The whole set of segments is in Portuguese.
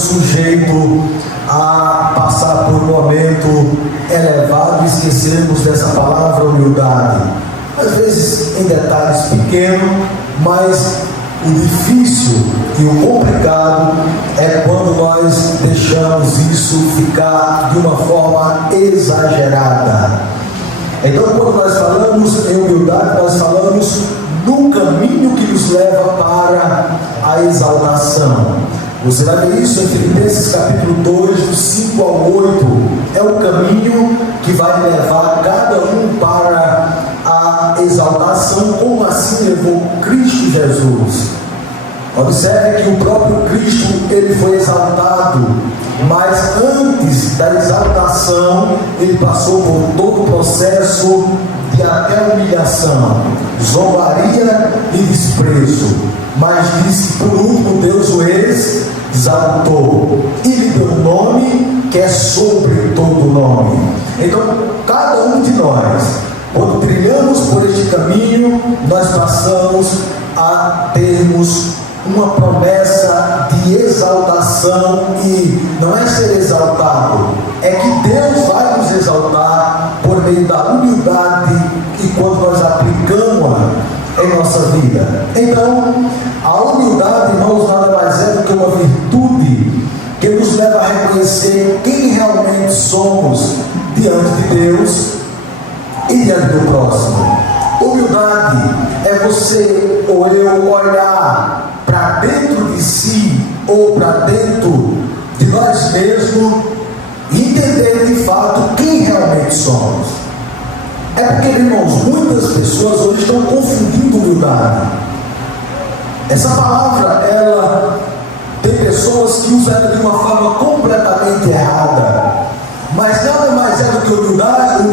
estamos sujeitos a passar por um momento elevado e esquecemos dessa palavra humildade. Às vezes em detalhes pequenos, mas o difícil e o complicado é quando nós deixamos isso ficar de uma forma exagerada. Então, quando nós falamos em humildade, nós falamos no caminho que nos leva para a exaltação. Você vai ver isso em Filipenses capítulo 2, do 5 ao 8. É o caminho que vai levar cada um para a exaltação, como assim levou Cristo Jesus. Observe que o próprio Cristo, ele foi exaltado, mas antes da exaltação, ele passou por todo o processo de até humilhação, zombaria e desprezo. Mas disse: por último, Deus o exaltou e lhe deu um nome que é sobre todo nome. Então, cada um de nós, quando trilhamos por este caminho, nós passamos a termos uma promessa de exaltação. E não é ser exaltado, é que Deus vai nos exaltar por meio da humildade, e quando nós aplicamos em nossa vida. Então, a humildade, irmãos, nada mais é do que uma virtude que nos leva a reconhecer quem realmente somos diante de Deus e diante do próximo. Humildade é você ou eu olhar para dentro de si ou para dentro de nós mesmos e entender de fato quem realmente somos. É porque, irmãos, muitas pessoas hoje estão confundindo humildade. Essa palavra, ela tem pessoas que usam ela de uma forma completamente errada. Mas nada mais é do que humildade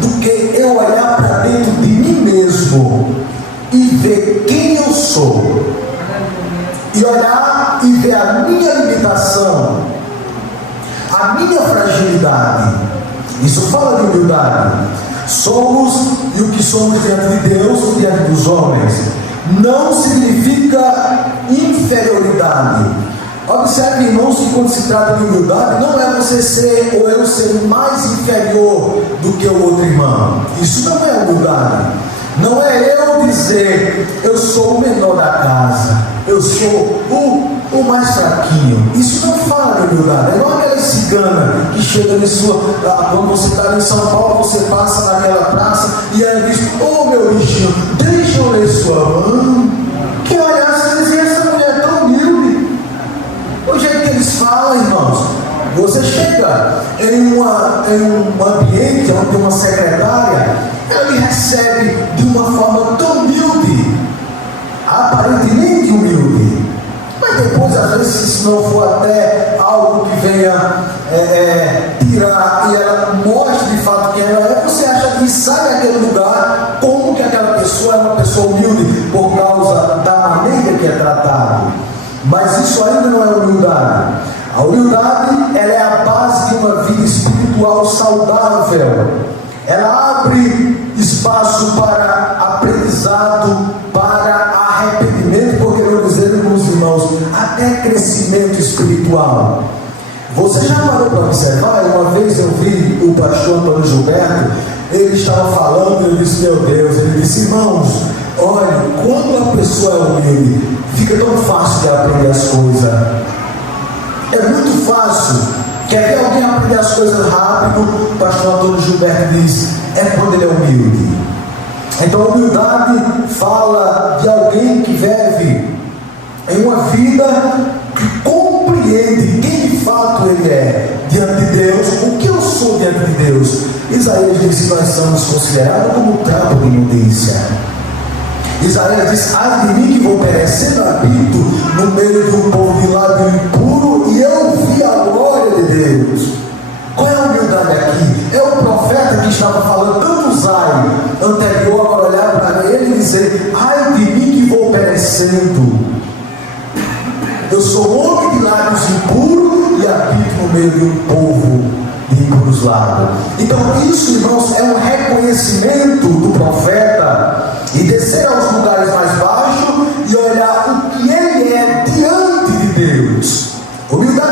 do que eu olhar para dentro de mim mesmo e ver quem eu sou. E olhar e ver a minha limitação, a minha fragilidade. Isso fala de humildade. Somos e o que somos diante de Deus e diante dos homens. Não significa inferioridade. Observe, irmãos, que quando se trata de humildade, não é você ser ou eu ser mais inferior do que o outro irmão. Isso não é humildade. Não é eu dizer: eu sou o menor da casa, eu sou o mais fraquinho. Isso não fala de humildade. É igual aquela cigana que chega em sua. Quando você está em São Paulo, você passa naquela praça e ela diz: ô meu bichinho, deixa eu ler sua mão. Que olhar, você diz: essa mulher é tão humilde. O jeito que eles falam, irmãos, você chega em um ambiente onde tem uma secretária, ela lhe recebe de uma forma tão humilde, aparentemente humilde, mas depois, às vezes, se não for até algo que venha tirar e ela mostre de fato quem ela é, você acha que sai daquele lugar como que aquela pessoa é uma pessoa humilde por causa da maneira que é tratado. Mas isso ainda não é humildade. A humildade, ela é a base de uma vida espiritual saudável. Ela abre espaço para aprendizado, para arrependimento, porque não dizer, meus irmãos, até crescimento espiritual. Você já parou para observar? Uma vez eu vi o pastor Antônio Gilberto, ele estava falando, eu disse: meu Deus, ele disse: irmãos, olha, quando a pessoa é humilde, fica tão fácil de aprender as coisas. É muito fácil. Quer ver alguém aprender as coisas rápido? O pastor Antônio Gilberto diz: é quando ele é humilde. Então a humildade fala de alguém que vive em uma vida que compreende quem de fato ele é diante de Deus. O que eu sou diante de Deus? Isaías diz que nós somos considerados como trapo de imundícia. Isaías diz: ai de mim que vou perecer no habito no meio de um povo de lábio impuro, e eu vi a glória de Deus. Qual é a humildade aqui? É o profeta que estava falando, tanto Uzai anterior, agora olhar para ele e dizer: ai de mim que vou perecendo. Eu sou homem de lábios impuros e habito no meio de um povo de impuros lábios. Então isso, irmãos, é um reconhecimento do profeta, e descer aos lugares mais baixos e olhar o que ele é diante de Deus. Humildade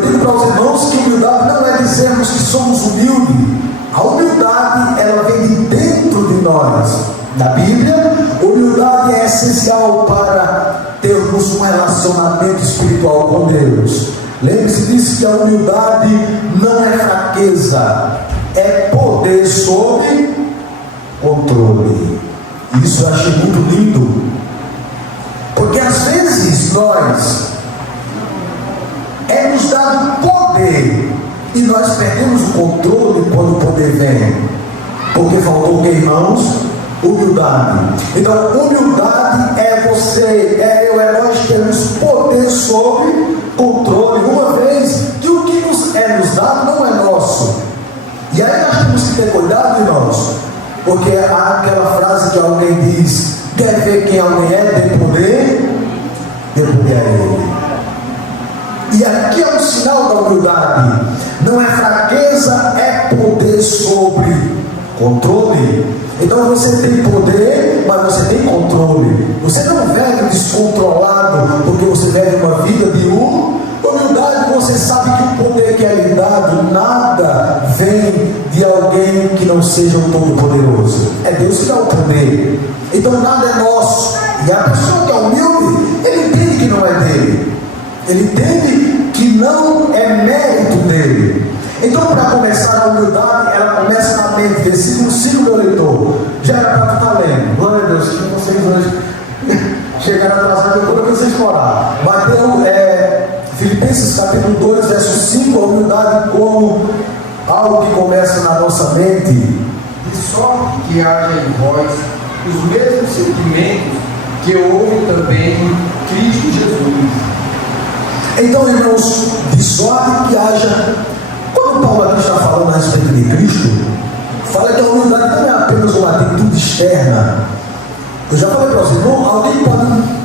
Eu digo para os irmãos que humildade não é dizermos que somos humildes. A humildade, ela vem de dentro de nós. Na Bíblia, humildade é essencial para termos um relacionamento espiritual com Deus. Lembre-se disso, que a humildade não é fraqueza, é poder sobre controle. Isso eu achei muito lindo, porque às vezes é nos dado poder e nós perdemos o controle quando o poder vem, porque faltou o que, irmãos? Humildade. Então, humildade é nós termos poder sobre controle, uma vez que o que nos dado não é nosso. E aí nós temos que ter cuidado, irmãos, porque há aquela frase que alguém diz: quer ver quem alguém é, tem poder, dê poder a ele. E aqui é um sinal da humildade. Não é fraqueza, é poder sobre controle. Então você tem poder, mas você tem controle. Você não vive descontrolado, porque você vive uma vida de humildade. Você sabe que o poder que é lhe dado, nada vem de alguém que não seja o Todo-Poderoso. É Deus que dá o poder. Então nada é nosso. E a pessoa que é humilde, ele entende que não é dele. Ele entende que não é mérito dele. Então, para começar a humildade, ela começa na mente. Versículo 5, meu leitor. Já era para tu estar lendo. Glória a Deus, que vocês hoje chegaram atrasados, eu vou vocês morar. Mateus, Filipenses capítulo 2, verso 5, a humildade como algo que começa na nossa mente. De sorte que haja em vós os mesmos sentimentos que houve também em Cristo Jesus. Então, irmãos, de sorte que haja. Quando Paulo aqui está falando a respeito de Cristo, fala que a humildade não é apenas uma atitude externa. Eu já falei para vocês, alguém pode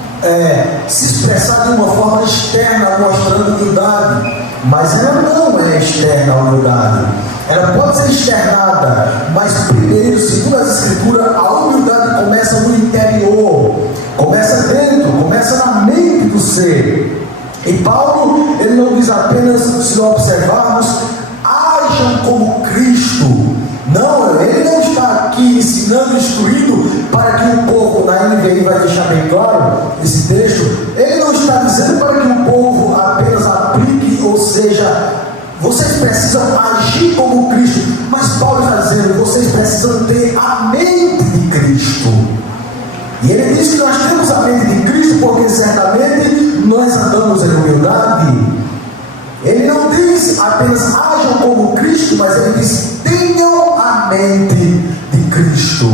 se expressar de uma forma externa, mostrando humildade, mas ela não é externa a humildade. Ela pode ser externada, mas primeiro, segundo as Escrituras, a humildade começa no interior, começa dentro, começa na mente do ser. E Paulo, ele não diz apenas, se não observarmos, ajam como Cristo. Não, ele não está aqui ensinando, instruindo para que o povo, na NVI vai deixar bem claro esse texto, ele não está dizendo para que o povo apenas aplique, ou seja, vocês precisam agir como Cristo, mas Paulo está dizendo, vocês precisam ter a mente de Cristo. E ele diz que nós temos a mente de Cristo, porque certamente nós andamos em humildade. Ele não diz apenas ajam como Cristo, mas ele diz tenham a mente de Cristo.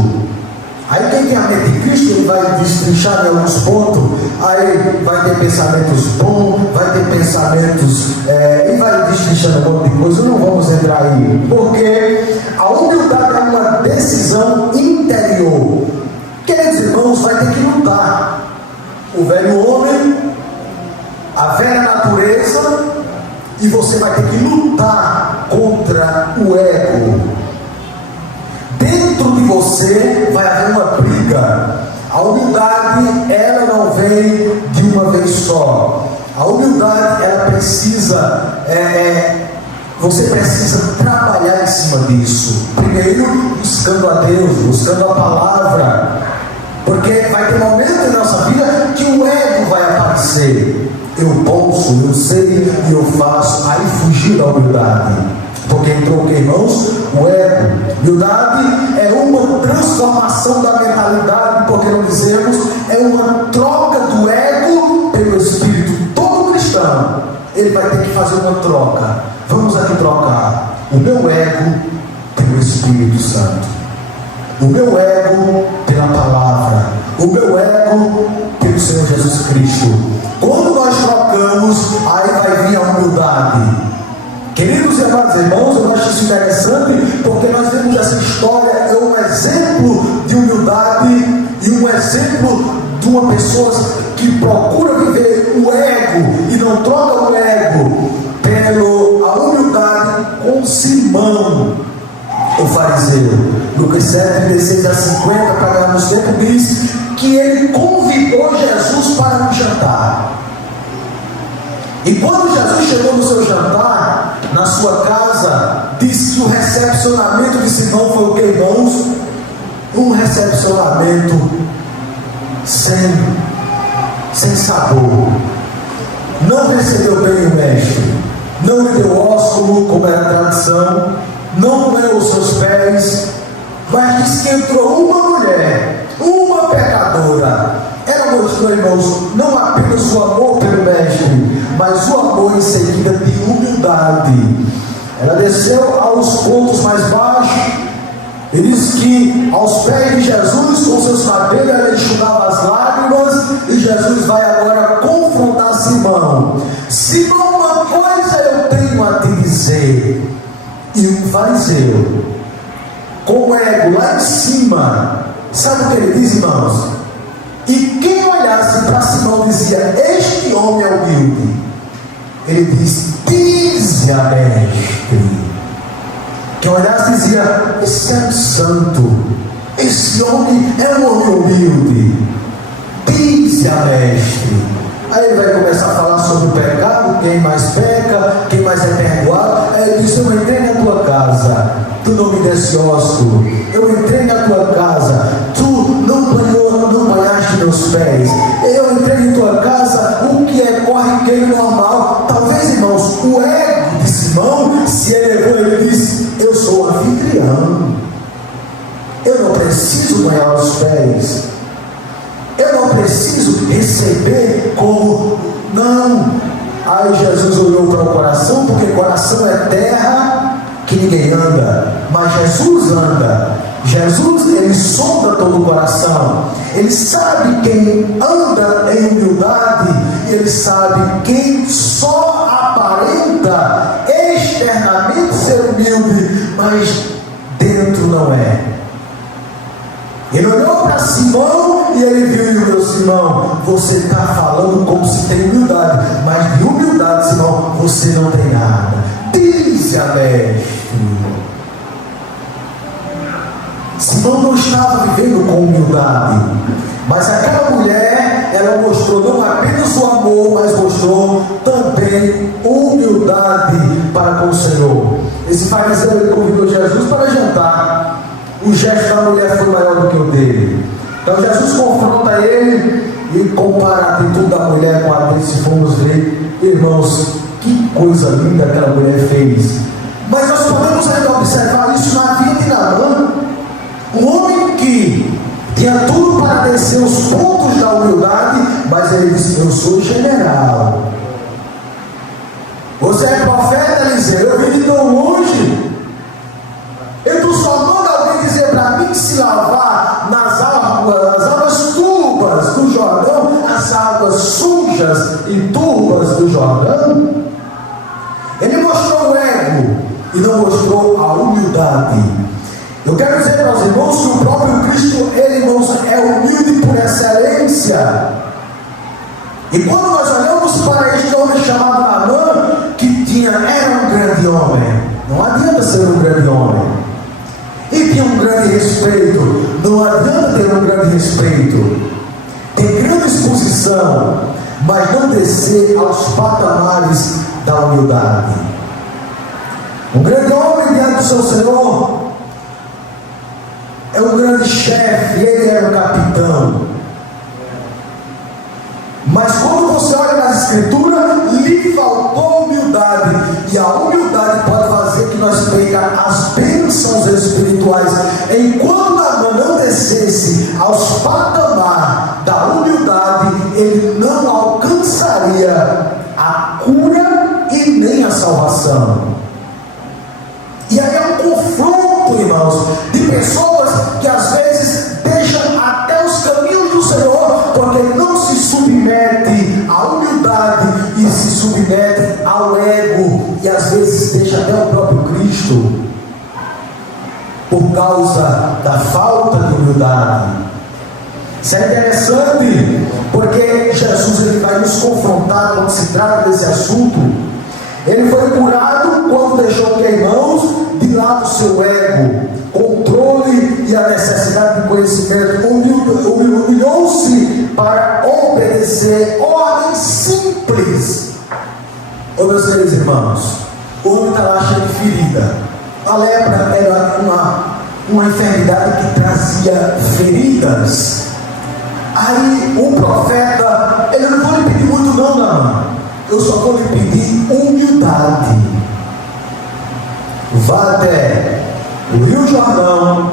Aí quem tem a mente de Cristo, ele vai destrinchar em alguns pontos. Aí vai ter pensamentos bons, vai ter pensamentos e vai destrinchando um monte de coisa. Não vamos entrar aí, porque a humildade é uma decisão interior. Queridos irmãos, vai ter que lutar. O velho homem, a velha natureza, e você vai ter que lutar contra o ego. Dentro de você vai haver uma briga. A humildade, ela não vem de uma vez só. A humildade, ela precisa, você precisa trabalhar em cima disso. Primeiro, buscando a Deus, buscando a palavra. Porque vai ter momento em nossa vida que o ego vai aparecer. Eu posso, eu sei e eu faço. Aí fugir da humildade. Porque entrou o que, irmãos? O ego. Humildade é uma transformação da mentalidade, porque não dizemos, é uma troca do ego pelo Espírito. Todo cristão, ele vai ter que fazer uma troca. Vamos aqui trocar o meu ego pelo Espírito Santo, o meu ego pela palavra, o meu ego pelo Senhor Jesus Cristo. Quando nós trocamos, aí vai vir a humildade. Queridos e amados irmãos, eu acho isso interessante, porque nós vemos essa história, é um exemplo de humildade e um exemplo de uma pessoa que procura viver o ego e não troca o ego pela humildade com Simão, o fariseu. Lucas 7, 16 a 50, para ganharmos tempo, diz que ele convidou Jesus para um jantar. E quando Jesus chegou no seu jantar, na sua casa, disse que o recepcionamento de Simão foi o que, irmãos? Um recepcionamento sem sabor. Não recebeu bem o mestre, não lhe deu ósculo, como era a tradição, não comeu os seus pés, mas disse que entrou uma mulher, uma pecadora. Ela mostrou, irmãos, não apenas o amor pelo mestre, mas o amor em seguida de humildade. Ela desceu aos pontos mais baixos. Ele diz que aos pés de Jesus, com seus cabelos, ela enxugava as lágrimas. E Jesus vai agora confrontar Simão. Simão, uma coisa eu tenho a te dizer. E um fariseu, com o ego lá em cima, sabe o que ele diz, irmãos? E quem olhasse para Simão dizia: este homem é humilde. Ele diz: dize a mestre. Quem olhasse dizia: esse é um santo, esse homem é um homem humilde. Dize a mestre. Aí ele vai começar a falar sobre o pecado, quem mais peca, quem mais é perdoado. Aí ele diz: eu entrei na tua casa, tu não me desse ósculo. Eu entrei na tua casa, tu não banhaste meus pés. Eu entrei em tua casa, o que é corriqueiro normal. Talvez, irmãos, o ego de Simão se elevou. Ele disse: eu sou anfitrião, eu não preciso banhar os pés, eu não preciso receber como. Não. Aí Jesus olhou para o coração, porque coração é terra que ninguém anda, mas Jesus anda. Jesus, ele sonda todo o coração. Ele sabe quem anda em humildade. Ele sabe quem só aparenta externamente ser humilde, mas dentro não é. Ele olhou para Simão e ele viu: meu Simão, você está falando como se tem humildade, mas de humildade, Simão, você não tem nada. Diz a mestre. Simão não estava vivendo com humildade, mas aquela mulher, ela mostrou não apenas o amor, mas mostrou também humildade para com o Senhor. Esse fariseu, ele convidou Jesus para jantar. O gesto da mulher foi maior do que o dele. Então Jesus confronta ele e compara a atitude da mulher com a dele. Se formos ver, irmãos, que coisa linda aquela mulher fez. Mas nós podemos ainda observar isso na vida de Naamã. Um homem que tinha tudo para descer os pontos da humildade, mas ele disse: eu sou general. Você é profeta, Eliseu? Eu vim de tão longe. E tu só manda alguém dizer para mim que se lavar nas águas turbas do Jordão, as águas sujas e turbas do Jordão? Ele mostrou o ego e não mostrou a humildade. Eu quero dizer para os irmãos que o próprio Cristo, ele, irmãos, é humilde por excelência. E quando nós olhamos para este homem chamado Naamã, que era um grande homem, não adianta ser um grande homem, e tinha um grande respeito, não adianta ter um grande respeito, tem grande exposição, mas não descer aos patamares da humildade. Um grande homem diante do seu Senhor é um grande chefe, ele era o capitão. Mas quando você olha nas escrituras, lhe faltou humildade. E a humildade pode fazer que nós percamos as bênçãos espirituais. Enquanto Naamã não descesse aos patamares da humildade, ele não alcançaria a cura e nem a salvação. E aí é um confronto, irmãos, de pessoas que às vezes deixam até os caminhos do Senhor, porque não se submete à humildade e se submete ao ego, e às vezes deixa até o próprio Cristo por causa da falta de humildade. Isso é interessante, porque Jesus, ele vai nos confrontar quando se trata desse assunto. Ele foi curado quando deixou, que, irmãos, de lado o seu ego, controle e a necessidade de conhecimento. Humilhou-se para obedecer ordens simples. irmãos, o homem está lá cheio de ferida. A lepra era uma enfermidade que trazia feridas. Aí o profeta, ele não vou lhe pedir muito não, Naamã. Eu só vou lhe pedir humildade. Vá até o Rio Jordão,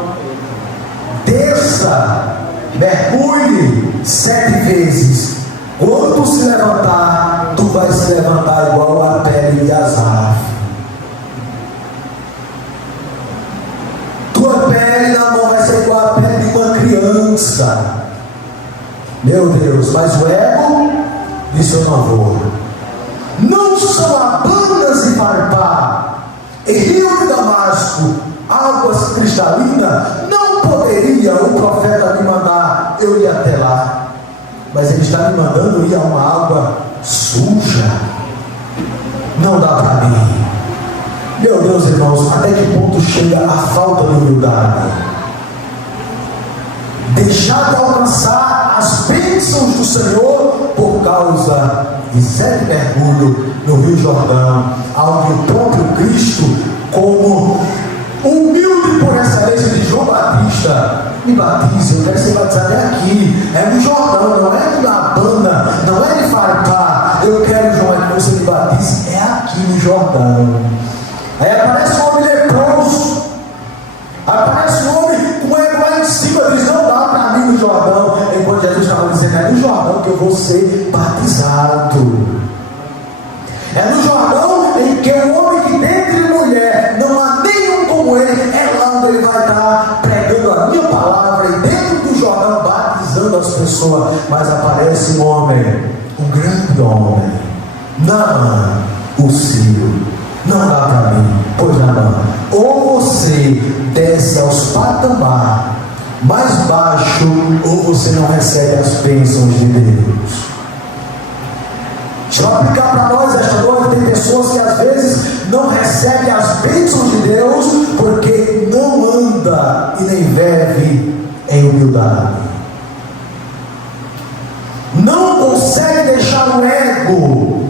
desça, mergulhe 7 vezes. Quando tu se levantar, tu vai se levantar igual a pele de Asaf. Tua pele na mão vai ser igual a pele de uma criança. Meu Deus, mas o ego disse: eu não vou. Não são Abanas e Farpá, e rio de Damasco, águas cristalinas, não poderia o profeta me mandar eu ir até lá. Mas ele está me mandando ir a uma água suja. Não dá para mim. Meu Deus, irmãos, até que ponto chega a falta de humildade? Deixar de alcançar as bênçãos do Senhor por causa de 7 mergulhos no Rio Jordão, onde o próprio Cristo, como humilde por excelência de João Batista, me batize, eu quero ser batizado aqui, é no Jordão, não é na Abana, não é de Farpá, eu quero, João, que você me batize, é aqui no Jordão. Aí aparece um homem leproso, aparece um homem com o ego lá em cima, diz: não dá para mim no Jordão, enquanto Jesus estava dizendo: é no Jordão que eu vou ser batizado. É no Jordão em que o homem que dentre mulher não há nenhum como ele, é lá onde ele vai estar pregando a minha palavra, e dentro do Jordão batizando as pessoas. Mas aparece um homem, um grande homem, Naamã, o sírio. Não dá para mim, pois Naamã, ou você desce aos patamares mais baixo, ou você não recebe as bênçãos de Deus. Deixa eu aplicar para nós esta noite. Tem pessoas que às vezes não recebem as bênçãos de Deus porque não anda e nem vive em humildade. Não consegue deixar o ego.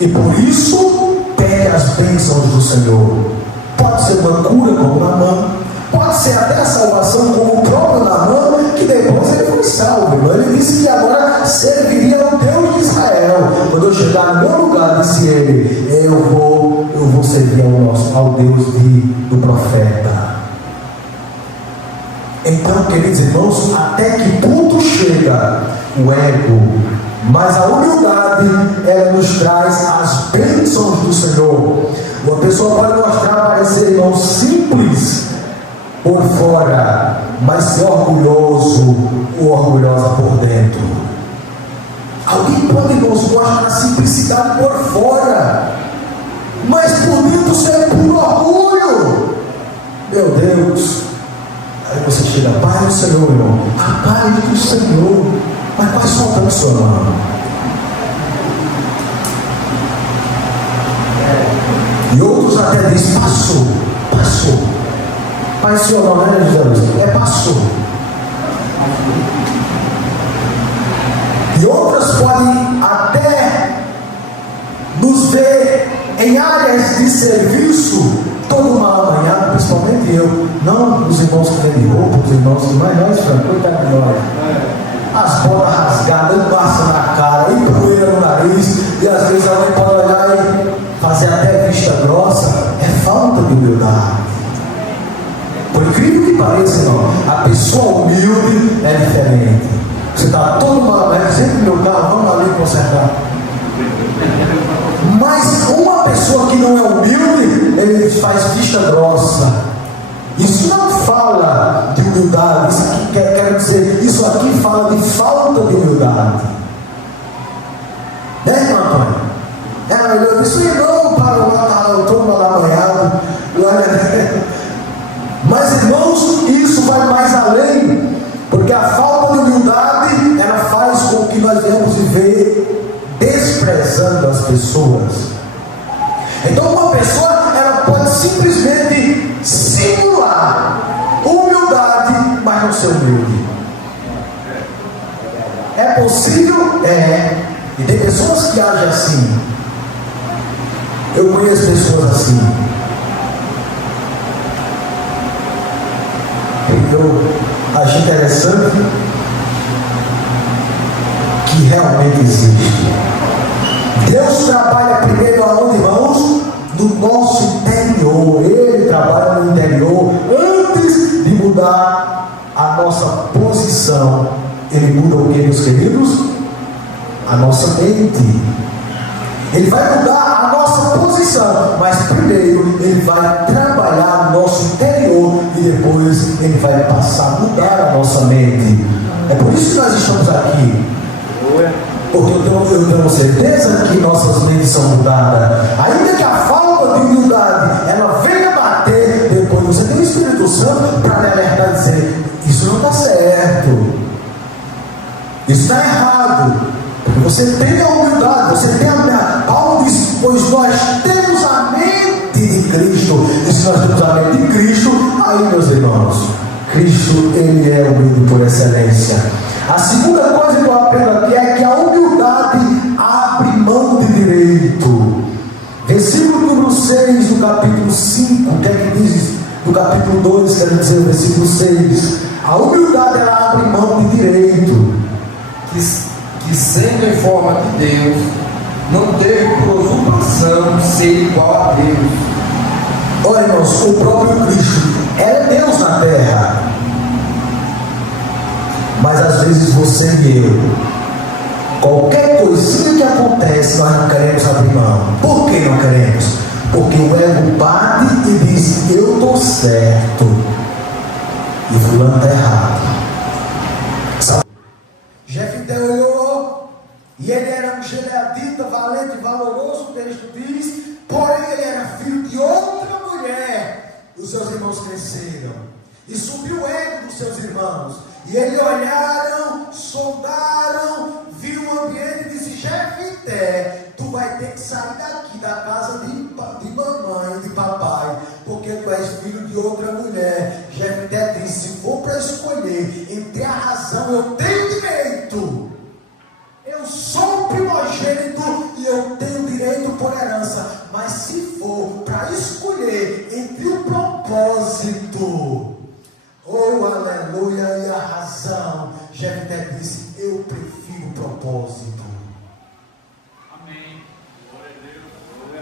E por isso pede as bênçãos do Senhor. Pode ser uma cura como Naamã, pode ser até a salvação como o próprio Naamã, que depois ele foi salvo. Ele disse que agora serviria ao Deus de Israel. Quando eu chegar no meu lugar, disse ele, eu vou servir ao Deus do profeta. Então, queridos irmãos, até que ponto chega o ego? Mas a humildade, ela nos traz as bênçãos do Senhor. Uma pessoa pode mostrar, parecer, irmão, simples por fora, mas ser orgulhoso ou orgulhosa por dentro. Alguém pode, irmãos, mostrar simplicidade por fora, mas por dentro ser puro orgulho. Meu Deus. Aí você chega: Pai do Senhor, irmão, a paz do Senhor. Mas quase soltando sua mão. E outros até dizem: passou. Pai, Senhor, não é Jesus, é passou. E outras podem até nos ver em áreas de serviço todo mal amanhã, principalmente eu. Não os irmãos que têm roupa, os irmãos que mais nós, coitado de nós. As bolas rasgadas, passa na cara, e poeira no nariz, e às vezes a mãe pode olhar e fazer até vista grossa. É falta de humildade. Por incrível que pareça, irmão, a pessoa humilde é diferente. Você está todo mal, sempre no meu carro, vamos ali consertar. Mas uma pessoa que não é humilde, ele faz vista grossa. Isso não fala de humildade, isso aqui quero dizer, isso aqui fala de falta de humildade. Né, irmão Antônio? Eu disse: irmão, para o todo malamanhado. Mas, irmãos, isso vai mais além, porque a falta de humildade, ela faz com que nós venhamos viver desprezando as pessoas. Então, uma pessoa, ela pode simplesmente simular humildade, mas não ser humilde. É possível? É. E tem pessoas que agem assim. conheço pessoas assim. Eu acho interessante que realmente existe. Deus trabalha primeiro aonde, irmãos? No nosso interior. Ele trabalha no interior antes de mudar a nossa posição. Ele muda o que, meus queridos? A nossa mente. Ele vai mudar a nossa posição, mas primeiro ele vai trabalhar no nosso interior e depois ele vai passar a mudar a nossa mente. É por isso que nós estamos aqui. Porque eu tenho certeza que nossas mentes são mudadas. Ainda que a falta de humildade ela venha bater, depois você tem o Espírito Santo para me alertar e dizer: isso não está certo, isso está errado. Você tem a humildade, você tem a Paulo diz: pois nós temos a mente de Cristo. E se nós temos a mente de Cristo, aí, meus irmãos, Cristo, ele é humilde por excelência. A segunda coisa que eu aprendo aqui é que a humildade abre mão de direito. Versículo número 6 do capítulo 5, o que é que diz do capítulo 2, quer dizer, o versículo 6. A humildade, ela abre mão de direito. Que sendo em forma de Deus, não teve por usurpação ser igual a Deus. Olha, irmãos, o próprio Cristo é Deus na terra. Mas às vezes você e eu, qualquer coisinha que acontece, nós não queremos abrir mão. Por que não queremos? Porque o ego bate e diz: eu estou certo e fulano está errado. Jefté olhou, e ele era um gileadita, valente e valoroso, o texto diz, porém ele era filho de outra mulher. Os seus irmãos cresceram, e subiu o ego dos seus irmãos, e eles olharam, sondaram, viram o ambiente e disse: Jefté, tu vai ter que sair daqui da casa de mamãe, de papai, porque tu és filho de outra mulher. Jefté disse: se for para escolher entre a razão, eu tenho direito. Eu sou primogênito e eu tenho direito por herança. Mas se for para escolher entre o propósito, oh aleluia, e a razão, Jefté disse: eu prefiro o propósito. Amém.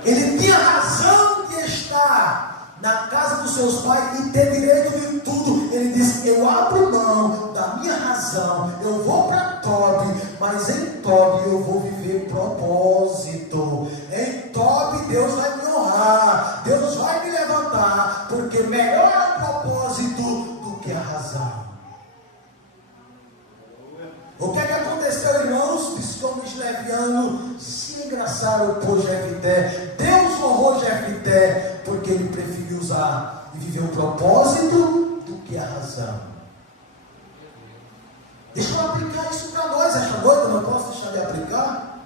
Ele tinha razão de estar na casa dos seus pais e ter direito de tudo. Ele disse: eu abro mão da minha razão, eu vou para Tobi, mas em Tobi eu vou viver propósito. Em Tobi Deus vai me honrar, Deus vai me levantar, porque melhor é o propósito do que a razão. O que é que aconteceu, irmãos? Os homens levianos se engraçaram por Jefté. Deus honrou Jefté porque ele preferiu usar e viver o propósito do que a razão. Deixa eu aplicar isso para nós esta noite. Eu não posso deixar de aplicar.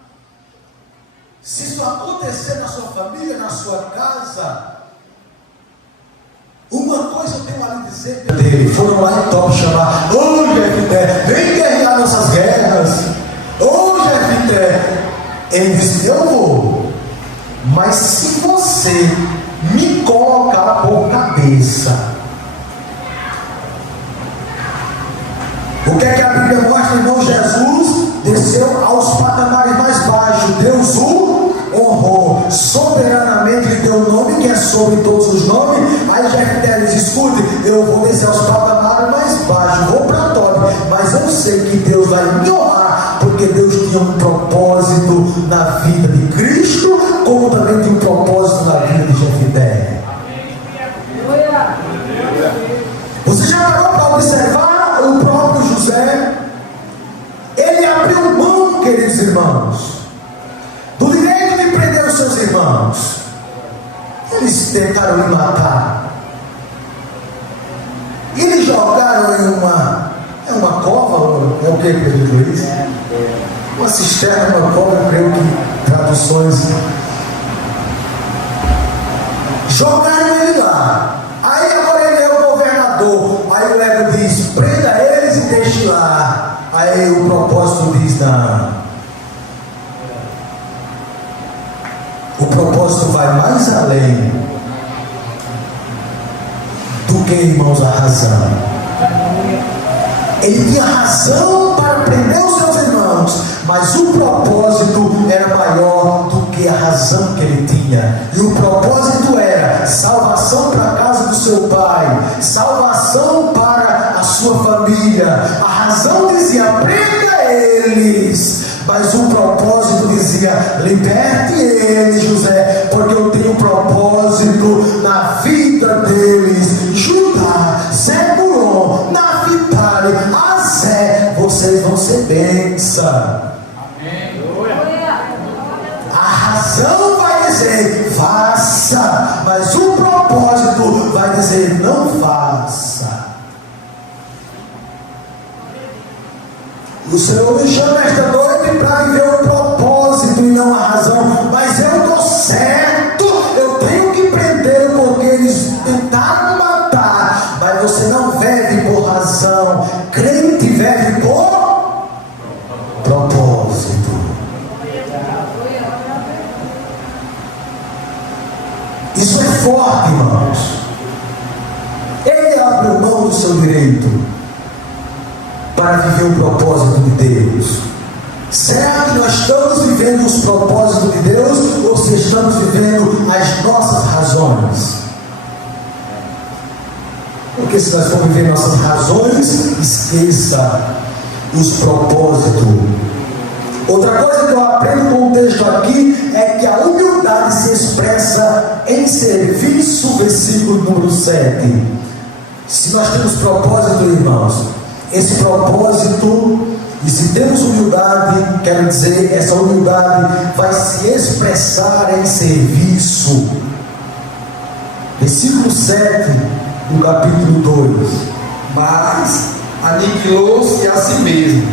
Se isso acontecer na sua família, na sua casa, uma coisa eu tenho a lhe dizer. Foram lá em Top chamar: ô Jefté, vem guerrear nossas guerras. Ô Jefté. Ele disse: eu vou, mas se você me colocar por cabeça. O que é que a Bíblia mostra, irmão? Jesus desceu aos patamares mais baixos. Deus o honrou soberanamente, lhe deu o nome que é sobre todos os nomes. Aí Jefté diz: escute, eu vou descer aos patamares mais baixos, vou para Tobi, mas eu sei que Deus vai me honrar, porque Deus tinha um propósito na vida de Cristo, como também tinha um propósito na vida de Jefté. Você já parou para observar o próprio José? Ele abriu mão, queridos irmãos, do direito de prender os seus irmãos. Eles tentaram lhe matar, e lhe jogaram em uma cova, é o que ele diz? Uma cisterna, uma cova, eu creio que traduções. Jogaram ele lá. Aí agora ele é o governador. Aí o ego diz: prenda eles e deixe lá. Aí o propósito diz: não. O propósito vai mais além do que, irmãos, a razão. Ele tinha razão para prender os seus irmãos, mas o propósito era maior do que a razão que ele tinha. E o propósito era salvação para a casa do seu pai, salvação para a sua família. A razão dizia: prenda eles, mas o propósito dizia: liberte eles, José, porque eu tenho um propósito na vida deles. Judá, Zebulon, Naphtali, Azé, vocês vão ser bênção. A razão vai dizer: faça, mas o propósito vai dizer: não faça. O Senhor me chama esta noite para viver o propósito e não a razão. Mas eu estou certo, eu tenho que prender porque eles tentaram me matar. Mas você não vive por razão, crente vive por propósito. Isso é forte, irmãos. Ele abre mão do seu direito para viver o propósito de Deus. Será que nós estamos vivendo os propósitos de Deus, ou se estamos vivendo as nossas razões? Porque se nós formos viver nossas razões, esqueça os propósitos. Outra coisa que eu aprendo com o texto aqui é que a humildade se expressa em serviço, versículo número 7. Se nós temos propósito, irmãos, esse propósito, e se temos humildade, quero dizer, essa humildade vai se expressar em serviço. Versículo 7 do capítulo 2. Mas aniquilou-se a si mesmo,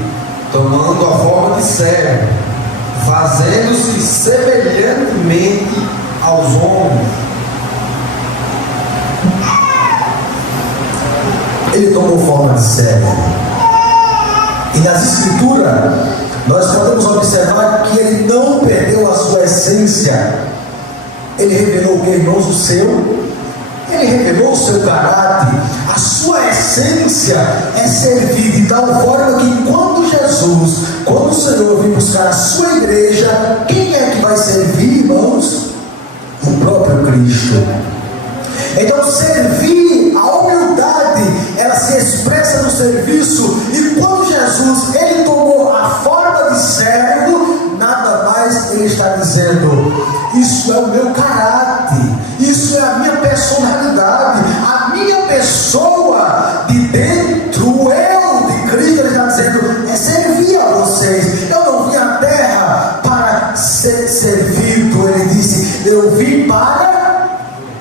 tomando a forma de servo, fazendo-se semelhantemente aos homens. Ele tomou forma de servo. E nas Escrituras, nós podemos observar que ele não perdeu a sua essência. Ele revelou o que, irmãos? O seu. Ele revelou o seu caráter. A sua essência é servir de tal forma que quando o Senhor vir buscar a sua igreja, quem é que vai servir, irmãos? O próprio Cristo. Então, servir, a humildade, ela se expressa no serviço. E quando Jesus, ele tomou a forma de servo, nada mais ele está dizendo: isso é o meu caráter, isso é a minha personalidade, a minha pessoa de dentro, o eu de Cristo. Ele está dizendo: é servir a vocês. Eu não vim à terra para ser servido. Ele disse: eu vim para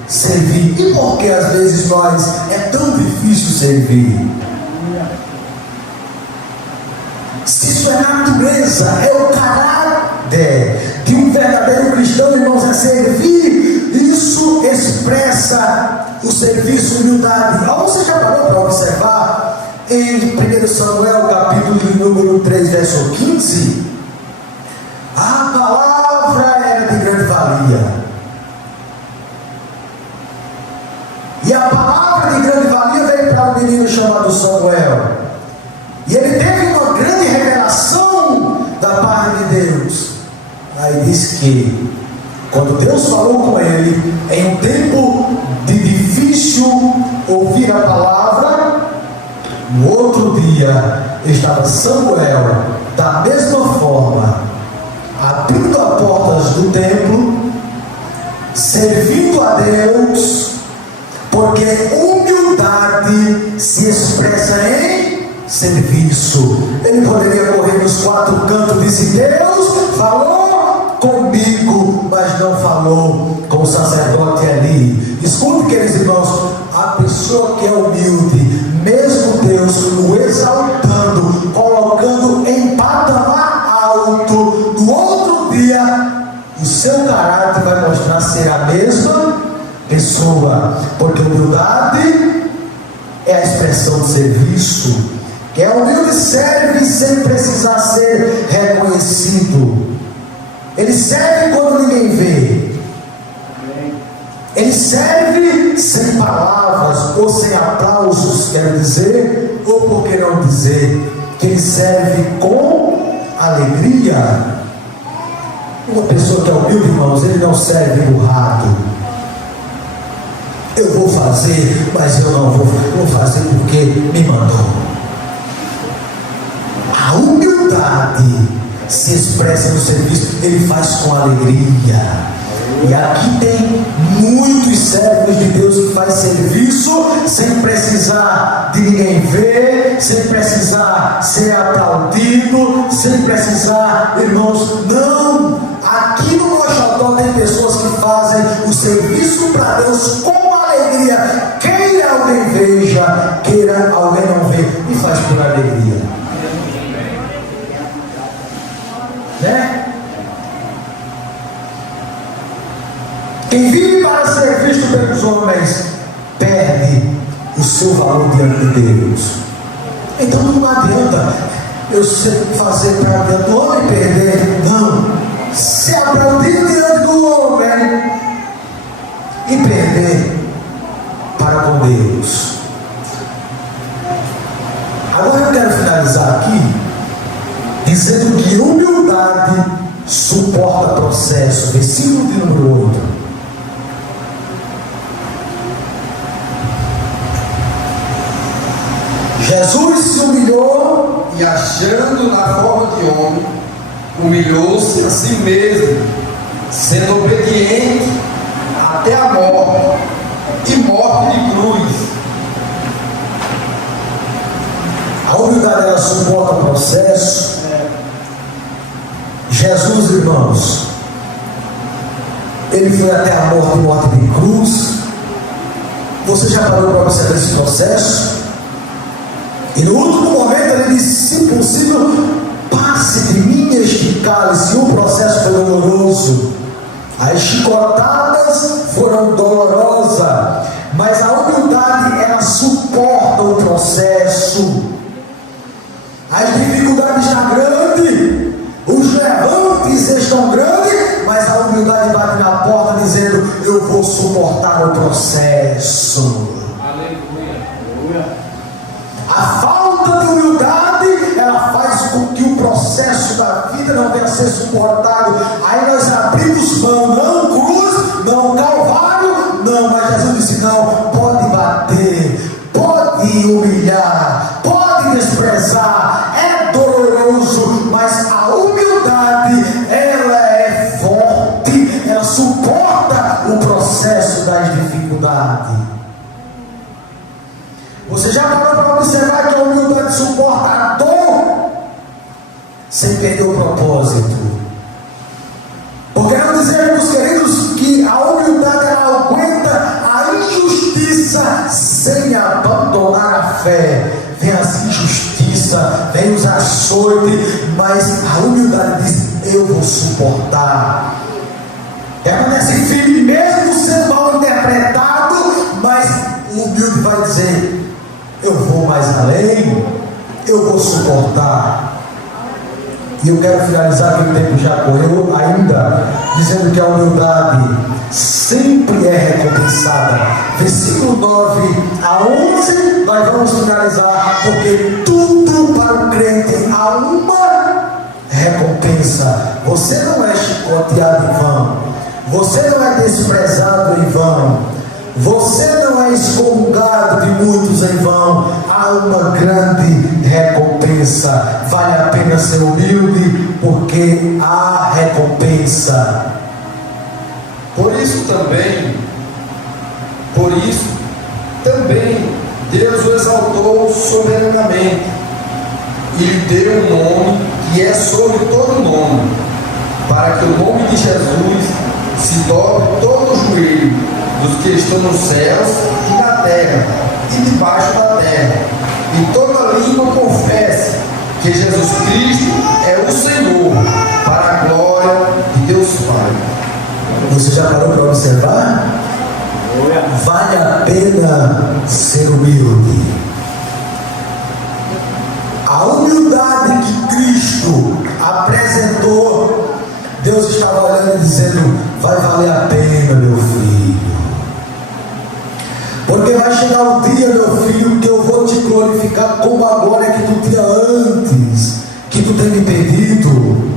servir. E por que às vezes é tão difícil servir? Se isso é natureza, é o caráter de um verdadeiro cristão, irmãos, é servir. Isso expressa o serviço e humildade. Você já parou para observar em 1 Samuel capítulo número 3, verso 15? A palavra era de grande valia. E a palavra de grande valia veio para um menino chamado Samuel. E ele teve uma grande revelação da parte de Deus. Aí diz que quando Deus falou com ele, em um tempo de difícil ouvir a palavra, no outro dia estava Samuel da mesma forma, abrindo as portas do templo, servindo a Deus. Porque humildade se expressa em serviço. Ele poderia correr nos quatro cantos e dizer: Deus falou comigo, mas não falou com o sacerdote ali. Escute, queridos irmãos, a pessoa que é humilde, mesmo Deus o exaltando, colocando em patamar alto, no outro dia o seu caráter vai mostrar ser a mesma pessoa, porque humildade é a expressão de serviço. Que é humilde serve sem precisar ser reconhecido. Ele serve quando ninguém vê. Quem serve sem palavras ou sem aplausos, quero dizer, ou por que não dizer, quem serve com alegria. Uma pessoa que é humilde, irmãos, ele não serve emburrado. Eu vou fazer, mas eu não vou fazer porque me mandou. A humildade se expressa no serviço, ele faz com alegria. E aqui tem muitos servos de Deus que faz serviço sem precisar de ninguém ver, sem precisar ser aplaudido, sem precisar, irmãos, não. Aqui no Mochotó tem pessoas que fazem o serviço para Deus com alegria, queira alguém veja, queira alguém não ver, e faz por alegria, né? Quem vive para ser visto pelos homens perde o seu valor diante de Deus. Então não adianta eu fazer para diante do homem perder, não. Se aplaudir diante do homem e perder para com Deus. Agora eu quero finalizar aqui dizendo que humildade suporta processo. Versículo de número 8. Jesus se humilhou e, achando na forma de homem, humilhou-se a si mesmo, sendo obediente até a morte, e morte de cruz. A humildade, ela suporta o processo. Jesus, irmãos, ele foi até a morte de cruz. Você já parou para observar esse processo? E no último momento ele disse: se possível, passe de mim este cálice. E o processo foi doloroso, as chicotadas foram dolorosas, mas a humildade, ela suporta o processo. As dificuldades estão grandes, os levantes estão grandes, mas a humildade bate na porta dizendo: eu vou suportar o processo. A falta de humildade, ela faz com que o processo da vida não venha a ser suportado. Aí nós abrimos mão, não cruz, não calvário, não, mas Jesus disse: não, pode bater, pode humilhar, pode desprezar, é doloroso, mas a humildade, ela é forte, ela suporta o processo das dificuldades. Você já parou para observar que a humildade suporta a dor sem perder o propósito? Porque não dizemos, queridos, que a humildade, ela aguenta a injustiça sem abandonar a fé. Vem as injustiças, vem os açoites, mas a humildade diz: eu vou suportar. Permanece firme mesmo sendo mal interpretado, mas o humilde vai dizer: eu vou mais além, eu vou suportar. E eu quero finalizar, que o tempo já correu ainda, dizendo que a humildade sempre é recompensada. Versículo 9 a 11, nós vamos finalizar, porque tudo para o crente há uma recompensa. Você não é chicoteado em vão, você não é desprezado em vão, você não é excomungado de muitos em vão. Há uma grande recompensa. Vale a pena ser humilde, porque há recompensa. Por isso também Deus o exaltou soberanamente e lhe deu um nome que é sobre todo nome, para que o nome de Jesus se dobre todo o joelho dos que estão nos céus e na terra e debaixo da terra, e toda língua confesse que Jesus Cristo é o Senhor, para a glória de Deus Pai. Você já parou para observar? Vale a pena ser humilde. A humildade que Cristo apresentou, Deus estava olhando e dizendo: vai valer a pena, meu filho. vai chegar o dia, meu filho, que eu vou te glorificar como a glória que tu tinha antes, que tu tem me pedido.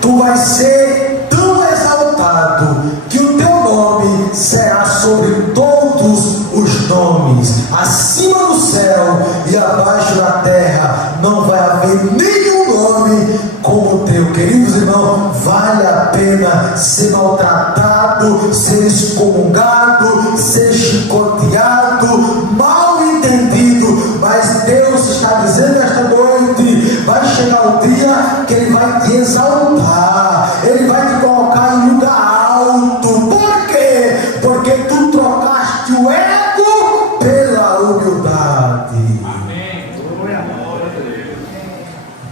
Tu vai ser tão exaltado que o teu nome será sobre todos os nomes. Acima do céu e abaixo da terra não vai haver nenhum nome como o teu. Queridos irmãos, vale a pena ser maltratado, ser excomungado, ser chicoteado, mal entendido, mas Deus está dizendo esta noite: vai chegar o dia que Ele vai te exaltar, Ele vai te colocar em lugar alto. Por quê? Porque tu trocaste o ego pela humildade.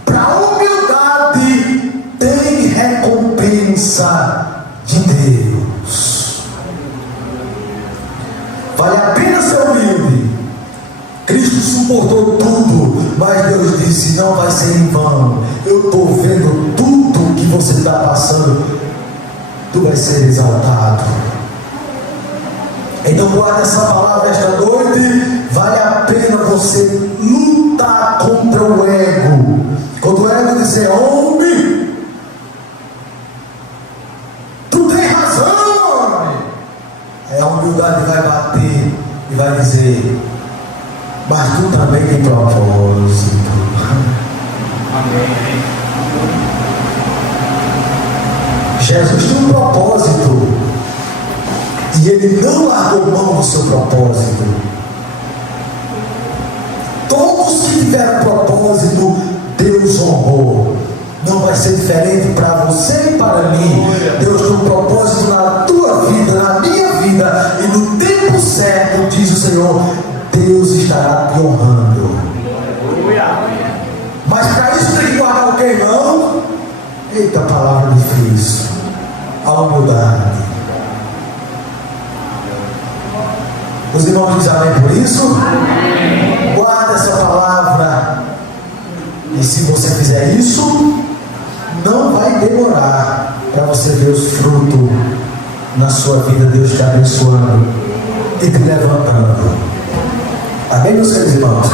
Para a humildade tem recompensa de Deus. Vale a pena ser humilde. Cristo suportou tudo, mas Deus disse: não vai ser em vão. Eu estou vendo tudo que você está passando, tu vai ser exaltado. Então guarda essa palavra esta noite. Vale a pena você lutar contra o ego. Quando o ego dizer: homem, tu tem razão, homem, aí a humildade vai bater e vai dizer: mas tu também tem propósito. Amém. Jesus tem um propósito e Ele não largou mão do seu propósito. Todos que tiveram propósito, Deus honrou. Não vai ser diferente para você e para mim. Deus tem um propósito na tua vida, na minha vida, e no tempo certo, diz o Senhor, Deus estará te honrando. Mas para isso tem que guardar o que, irmão? Eita, palavra difícil. A humildade. Os irmãos dizem amém por isso? Amém. Guarda essa palavra. E se você fizer isso, não vai demorar para você ver os frutos na sua vida. Deus te abençoando e te levantando. Amém, meus queridos irmãos?